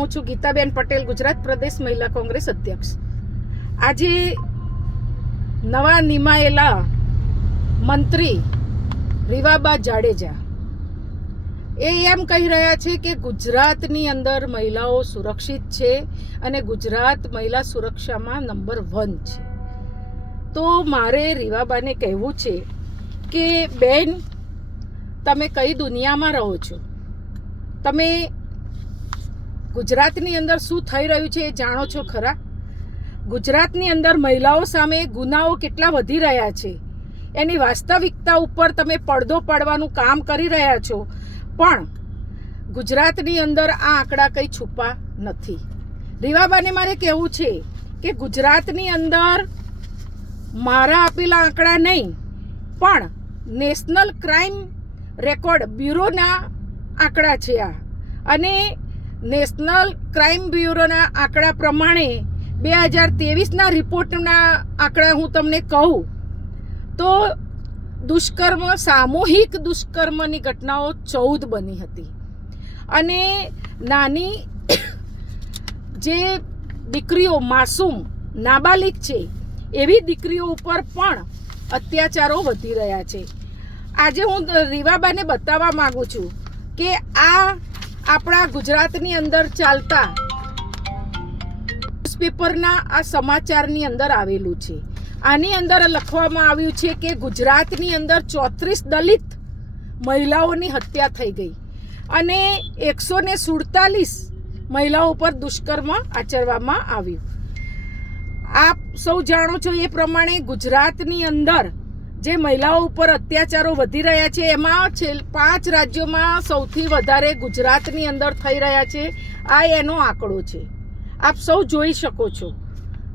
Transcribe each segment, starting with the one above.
હું છું ગીતાબેન પટેલ, ગુજરાત પ્રદેશ મહિલા કોંગ્રેસ અધ્યક્ષ. આજે નવા નિમાયેલા મંત્રી રીવાબા જાડેજા એમ કહી રહ્યા છે કે ગુજરાતની અંદર મહિલાઓ સુરક્ષિત છે અને ગુજરાત મહિલા સુરક્ષામાં નંબર 1 છે. તો મારે રીવાબાને કહેવું છે કે બેન, તમે કઈ દુનિયામાં રહો છો? તમે ગુજરાતની અંદર શું થઈ રહ્યું છે એ જાણો છો ખરા? ગુજરાતની અંદર મહિલાઓ સામે ગુનાઓ કેટલા વધી રહ્યા છે એની વાસ્તવિકતા ઉપર તમે પડદો પાડવાનું કામ કરી રહ્યા છો, પણ ગુજરાતની અંદર આ આંકડા કંઈ છુપા નથી. રીવાબાને મારે કહેવું છે કે ગુજરાતની અંદર મારા આપેલા આંકડા નહીં, પણ નેશનલ ક્રાઇમ રેકોર્ડ બ્યુરોના આંકડા છે આ. અને નેશનલ ક્રાઇમ બ્યુરોના આંકડા પ્રમાણે 2023ના રિપોર્ટના આંકડા હું તમને કહું તો દુષ્કર્મ, સામૂહિક દુષ્કર્મની ઘટનાઓ 14 બની હતી. અને નાની જે દીકરીઓ, માસૂમ નાબાલિગ છે એવી દીકરીઓ ઉપર પણ અત્યાચારો વધી રહ્યા છે. આજે હું રીવાબાને બતાવવા માંગુ છું કે આ આપણા ગુજરાતની અંદર ચાલતા ન્યૂઝપેપરના આ સમાચારની અંદર આવેલું છે. આની અંદર લખવામાં આવ્યું છે કે ગુજરાતની અંદર 34 દલિત મહિલાઓની હત્યા થઈ ગઈ અને 147 મહિલાઓ પર દુષ્કર્મ આચરવામાં આવ્યું. આપ સૌ જાણો છો એ પ્રમાણે ગુજરાતની અંદર જે મહિલાઓ ઉપર અત્યાચારો વધી રહ્યા છે એમાં 5 રાજ્યોમાં સૌથી વધારે ગુજરાતની અંદર થઈ રહ્યા છે. આ એનો આંકડો છે, આપ સૌ જોઈ શકો છો.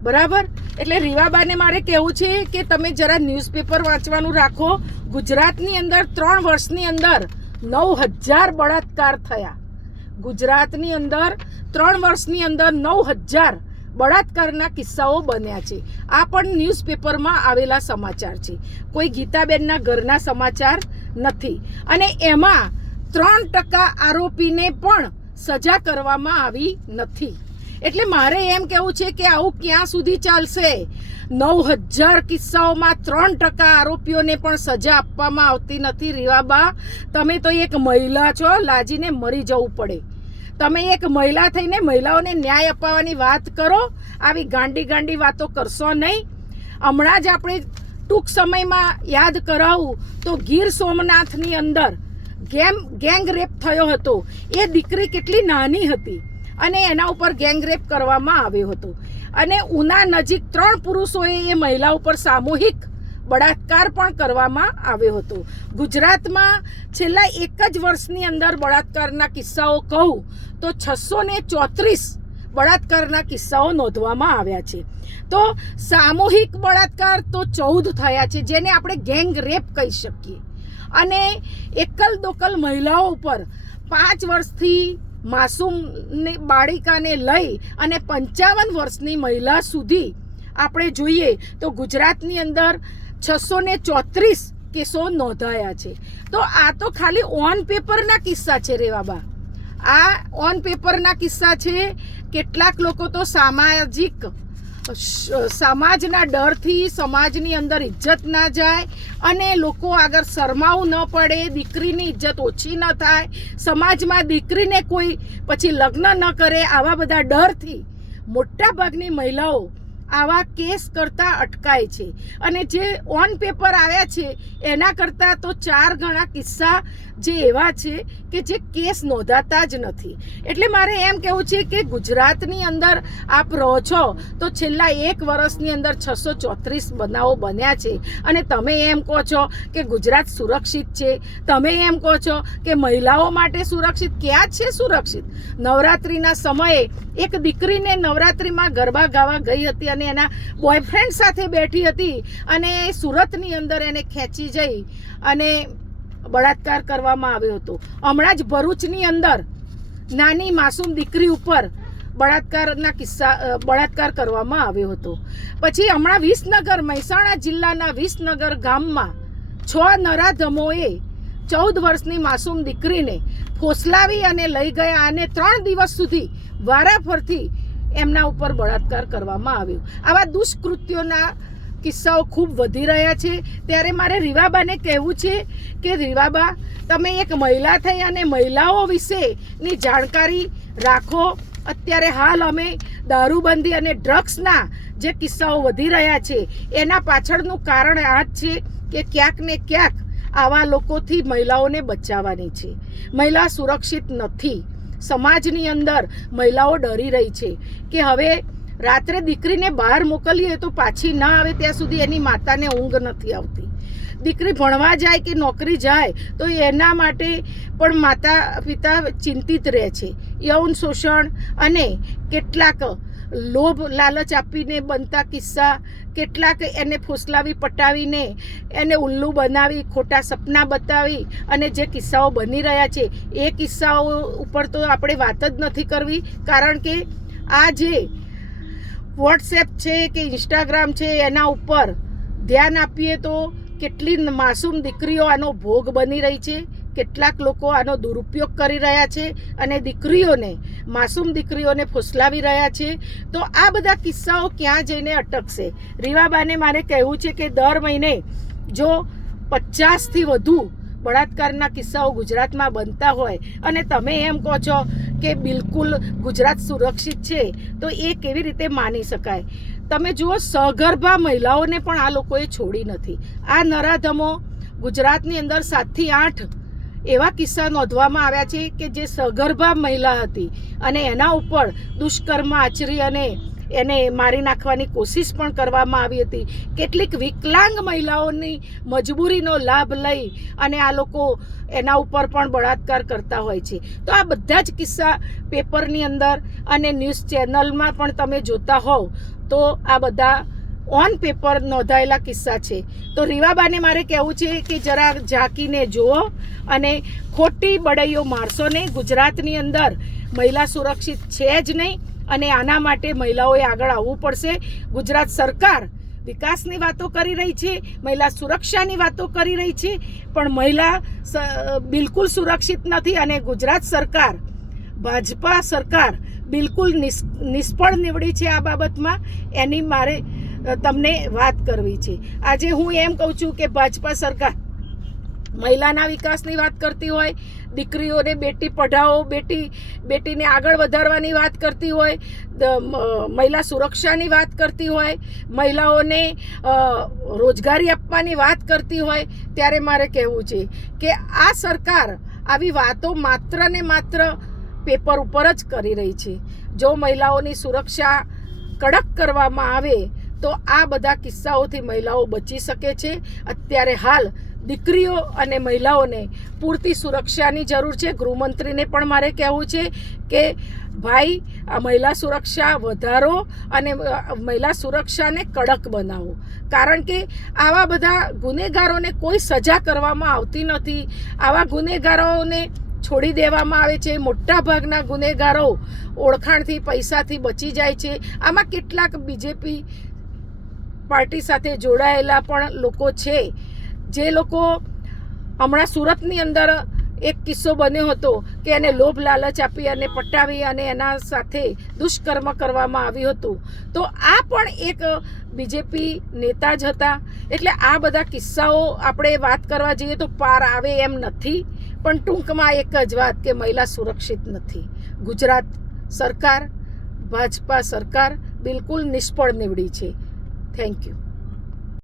બરાબર? એટલે રીવાબાને મારે કહેવું છે કે તમે જરા ન્યૂઝપેપર વાંચવાનું રાખો. ગુજરાતની અંદર 3 વર્ષની અંદર 9000 બળાત્કાર થયા. ગુજરાતની અંદર 3 વર્ષની અંદર 9000 બળાત્કારના કિસ્સાઓ બન્યા છે. આ પણ ન્યૂઝપેપરમાં આવેલા સમાચાર છે, કોઈ ગીતાબેનના ઘરના સમાચાર નથી. અને એમાં 3% આરોપીને પણ સજા કરવામાં આવી નથી. એટલે મારે એમ કહેવું છે કે આવું ક્યાં સુધી ચાલશે? 9000 કિસ્સાઓમાં 3% આરોપીઓને પણ સજા આપવામાં આવતી નથી. રીવાબા, તમે તો એક મહિલા છો, લાજીને મરી જવું પડે. તમે એક મહિલા થઈને મહિલાઓને ન્યાય અપાવવાની વાત કરો, આવી ગાંડી વાતો કરશો નહીં. હમણાં જ આપણે ટૂંક સમયમાં યાદ કરાવું તો ગીર સોમનાથની અંદર ગેંગ રેપ થયો હતો. એ દીકરી કેટલી નાની હતી અને એના ઉપર ગેંગ રેપ કરવામાં આવ્યો હતો. અને ઉના નજીક 3 પુરુષોએ એ મહિલા ઉપર સામૂહિક બળાત્કાર પણ કરવામાં આવ્યો હતો. ગુજરાતમાં છેલ્લા 1 જ વર્ષની અંદર બળાત્કારના કિસ્સાઓ કહું તો 634 બળાત્કારના કિસ્સાઓ નોંધવામાં આવ્યા છે. તો સામૂહિક બળાત્કાર તો 14 થયા છે, જેને આપણે ગેંગ રેપ કહી શકીએ. અને એકલ દોકલ મહિલાઓ ઉપર 5 વર્ષથી માસૂમ બાળિકાને લઈ અને 55 વર્ષની મહિલા સુધી આપણે જોઈએ તો ગુજરાતની અંદર 634 કેસો નોંધાયા છે. તો આ તો ખાલી ઓન પેપરના કિસ્સા છે રેવાબા. આ ઓન પેપરના કિસ્સા છે. કેટલાક લોકો તો સમાજના ડરથી સમાજની અંદર ઇજ્જત ના જાય અને લોકો આગળ શરમાવું ન પડે, દીકરીની ઇજ્જત ઓછી ન થાય, સમાજમાં દીકરીને કોઈ પછી લગ્ન ન કરે, આવા બધા ડરથી મોટા ભાગની મહિલાઓ આવા કેસ કરતા અટકાય છે. અને જે ઓન પેપર આવ્યા છે એના કરતાં તો 4 ગણા કિસ્સા જે એવા છે કે જે કેસ નોંધાતા જ નથી. એટલે મારે એમ કહેવું છે કે ગુજરાતની અંદર આપ રહો છો તો છેલ્લા 1 વર્ષની અંદર 634 બનાવો બન્યા છે અને તમે એમ કહો છો કે ગુજરાત સુરક્ષિત છે. તમે એમ કહો છો કે મહિલાઓ માટે સુરક્ષિત. ક્યાં છે સુરક્ષિત? નવરાત્રિના સમયે એક દીકરીને નવરાત્રિમાં ગરબા ગાવા ગઈ હતી અને એના બોયફ્રેન્ડ સાથે બેઠી હતી અને સુરતની અંદર એને ખેંચી જઈ અને બળાત્કાર કરવામાં આવ્યો હતો. હમણાં જ ભરૂચની અંદર નાની માસૂમ દીકરી ઉપર બળાત્કાર કરવામાં આવ્યો હતો. પછી હમણાં વિસનગર, મહેસાણા જિલ્લાના વિસનગર ગામમાં 6 નરાધમોએ 14 વર્ષની માસૂમ દીકરીને ફોસલાવી અને લઈ ગયા અને 3 દિવસ સુધી વારાફરતી એમના ઉપર બળાત્કાર કરવામાં આવ્યો. આવા દુષ્કૃત્યોના કિસ્સાઓ ખૂબ વધી રહ્યા છે. ત્યારે મારે રીવાબાને કહેવું છે કે રીવાબા, તમે એક મહિલા થઈ અને મહિલાઓ વિશેની જાણકારી રાખો. અત્યારે હાલ અમે દારૂબંધી અને ડ્રગ્સના જે કિસ્સાઓ વધી રહ્યા છે એના પાછળનું કારણ આ જ છે કે ક્યાંક ને ક્યાંક આવા લોકોથી મહિલાઓને બચાવવાની છે. મહિલા સુરક્ષિત નથી. સમાજની અંદર મહિલાઓ ડરી રહી છે કે હવે રાત્રે દીકરીને બહાર મોકલીએ તો પાછી ના આવે ત્યાં સુધી એની માતાને ઊંઘ નથી આવતી. દીકરી ભણવા જાય કે નોકરી જાય તો એના માટે પણ માતા પિતા ચિંતિત રહે છે. યૌન શોષણ અને કેટલાક લોભ લાલચ આપીને બનતા કિસ્સા, કેટલાક એને ફોસલાવી પટાવીને એને ઉલ્લુ બનાવી ખોટા સપના બતાવી અને જે કિસ્સાઓ બની રહ્યા છે એ કિસ્સાઓ ઉપર તો આપણે વાત જ નથી કરવી. કારણ કે આ જે વોટ્સએપ છે કે ઇન્સ્ટાગ્રામ છે એના ઉપર ધ્યાન આપીએ તો કેટલી માસૂમ દીકરીઓ આનો ભોગ બની રહી છે. કેટલાક લોકો આનો દુરુપયોગ કરી રહ્યા છે અને દીકરીઓને, માસૂમ દીકરીઓને ફોસલાવી રહ્યા છે. તો આ બધા કિસ્સાઓ ક્યાં જઈને અટકશે? રીવાબાને મારે કહેવું છે કે દર મહિને જો 50થી વધુ બળાત્કારના કિસ્સાઓ ગુજરાતમાં બનતા હોય અને તમે એમ કહો છો કે બિલકુલ ગુજરાત સુરક્ષિત છે, તો એ કેવી રીતે માની શકાય? તમે જુઓ, સગર્ભા મહિલાઓને પણ આ લોકોએ છોડી નથી. આ નરાધમો ગુજરાતની અંદર 7થી 8 એવા કિસ્સા નોંધવામાં આવ્યા છે કે જે સગર્ભા મહિલા હતી અને એના ઉપર દુષ્કર્મ આચરી અને એને મારી નાખવાની કોશિશ પણ કરવામાં આવી હતી. કેટલીક વિકલાંગ મહિલાઓની મજબૂરીનો લાભ લઈ અને આ લોકો એના ઉપર પણ બળાત્કાર કરતા હોય છે. તો આ બધા જ કિસ્સા પેપરની અંદર અને ન્યૂઝ ચેનલમાં પણ તમે જોતા હોવ તો આ બધા ઓન પેપર નોંધાયેલા કિસ્સા છે. તો રીવાબાને મારે કહેવું છે કે જરા ઝાંકીને જુઓ અને ખોટી બડાઈઓ મારશો નહીં. ગુજરાતની અંદર મહિલા સુરક્ષિત છે જ નહીં અને આના માટે મહિલાઓએ આગળ આવવું પડશે. ગુજરાત સરકાર વિકાસની વાતો કરી રહી છે, મહિલા સુરક્ષાની વાતો કરી રહી છે, પણ મહિલા બિલકુલ સુરક્ષિત નથી અને ગુજરાત સરકાર, ભાજપા સરકાર બિલકુલ નિષ્ફળ નીવડી છે આ બાબતમાં. એની મારે તમને વાત કરવી છે. આજે હું એમ કહું છું કે ભાજપા સરકાર મહિલાના વિકાસની વાત કરતી હોય, દીકરીઓને બેટી પઢાઓ, બેટીને આગળ વધારવાની વાત કરતી હોય, મહિલા સુરક્ષાની વાત કરતી હોય, મહિલાઓને રોજગારી આપવાની વાત કરતી હોય, ત્યારે મારે કહેવું છે કે આ સરકાર આવી વાતો માત્ર ને માત્ર પેપર ઉપર જ કરી રહી છે. જો મહિલાઓની સુરક્ષા કડક કરવામાં આવે તો આ બધા કિસ્સાઓથી મહિલાઓ બચી શકે છે. અત્યારે હાલ દીકરીઓ અને મહિલાઓને પૂરતી સુરક્ષાની જરૂર છે. ગૃહમંત્રીને પણ મારે કહેવું છે કે ભાઈ, આ મહિલા સુરક્ષા વધારો અને મહિલા સુરક્ષાને કડક બનાવો. કારણ કે આવા બધા ગુનેગારોને કોઈ સજા કરવામાં આવતી નથી. આવા ગુનેગારોને છોડી દેવામાં આવે છે. મોટા ભાગના ગુનેગારો ઓળખાણથી, પૈસાથી બચી જાય છે. આમાં કેટલાક બીજેપી પાર્ટી સાથે જોડાયેલા પણ લોકો છે, જે લોકો હમણાં સુરતની અંદર એક કિસ્સો બન્યો હતો કે એને લોભ લાલચ આપી અને પટાવી અને એના સાથે દુષ્કર્મ કરવામાં આવ્યું હતું. તો આ પણ એક બીજેપી નેતા જ હતા. એટલે આ બધા કિસ્સાઓ આપણે વાત કરવા જઈએ તો પાર આવે એમ નથી. પણ ટૂંકમાં એક જ વાત કે મહિલા સુરક્ષિત નથી. ગુજરાત સરકાર, ભાજપા સરકાર બિલકુલ નિષ્ફળ નીવડી છે. Thank you.